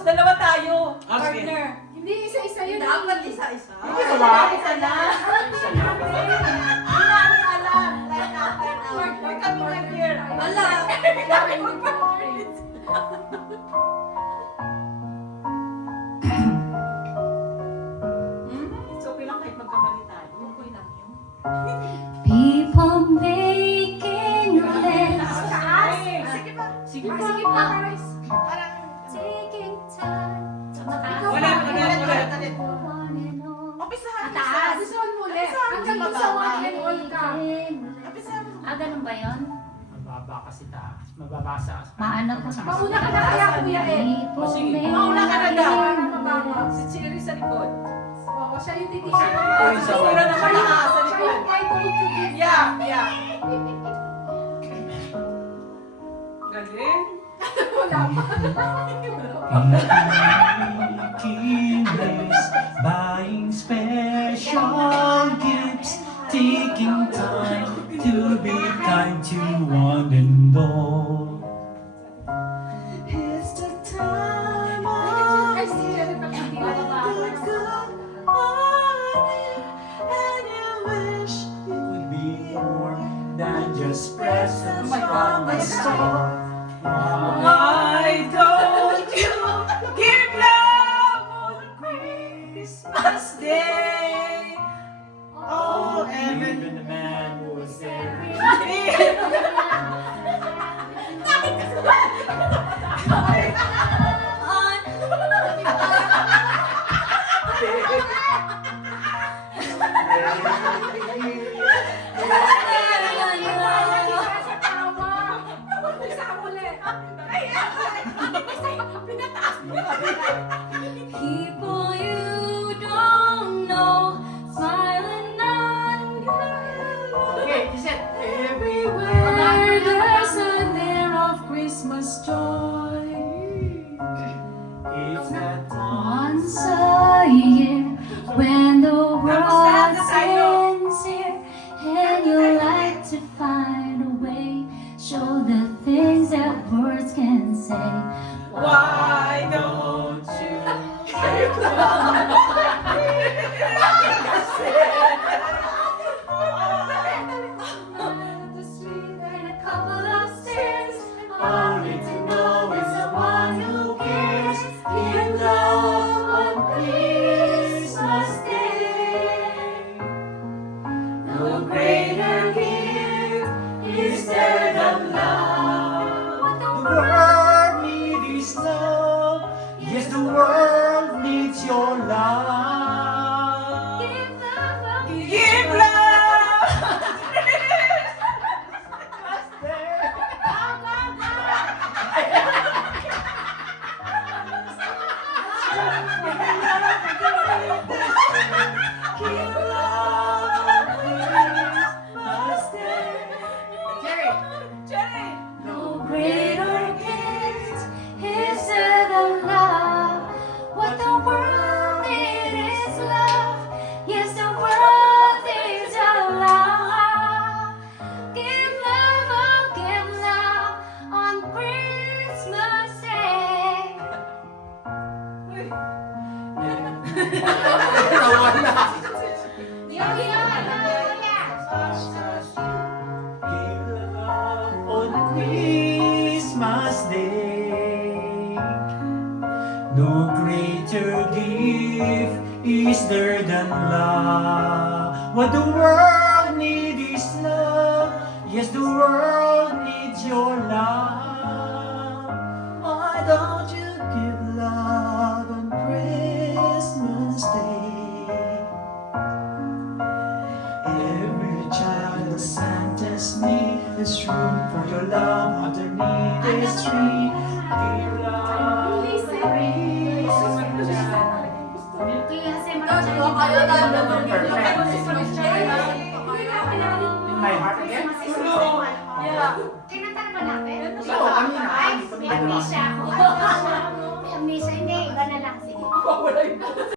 Tapos dalawa tayo. Ah, sige. Partner. Hindi, isa-isa yun. Dapat isa-isa. Hindi Isa ba? ba? Isa na. Hindi namin alam. Partner kami na here. Wala. Dapat mag-partner. It's okay lang kahit magkamali tayo. Okay lang yun. People making lists, Sige pa. Sige pa. Sige pa, guys. Parang, taking time. Ikaw Wala, pa. wala, wala. One and all. umpisahan. Taas. This one muli. Hanggang dun sa one and all ka. Umpisahan mo. Ah, ganun ba yun? Mababa kasi taas. Mababasa. Maano ka? Mauna ka na kaya, Kuya Ed. People sige. making Mauna ka na daw. Para mababa. Si Cherry sa likod. Oo, siya yung titisyon. Ay, sa Sino wala. naman nakaasa sa Siya likod? yung I told you this. Yeah, yeah. Galing. Wala pa. Making lists, buying special gifts, taking time to be kind to one and all. It's the time Ay, of si Cherry pa hindi na the good morning, and you wish it would be more than just presents from the store. Why don't you give love on Christmas Day? Oh, even the man who was there. People you don't know, smiling on you. Okay, Giselle. Everywhere there's an air of Christmas joy. It's that time. Once a year, when the world ends here, and you like to find a way, show the things that words can say. Why don't you give The street and a couple of stairs, Only to know is the one who cares. Give love on Christmas Day. No greater gift is there than love. The world needs love. Yes, the world needs your love. give love, Give love! Give love on Christmas Day. Cherry! Cherry! no greater gift is there than love. What the world needs is love. Yes, the world needs your love. Give love, oh, give love on Christmas Day. Give love on Christmas Day. No greater gift is there than love. What the world needs is love. Yes, the world needs your love. Why don't you give love on Christmas Day? Every child of Santa's need is room for your love underneath this tree. Give love on Christmas Day. Kaya kasi Ikaw, kayo tayo.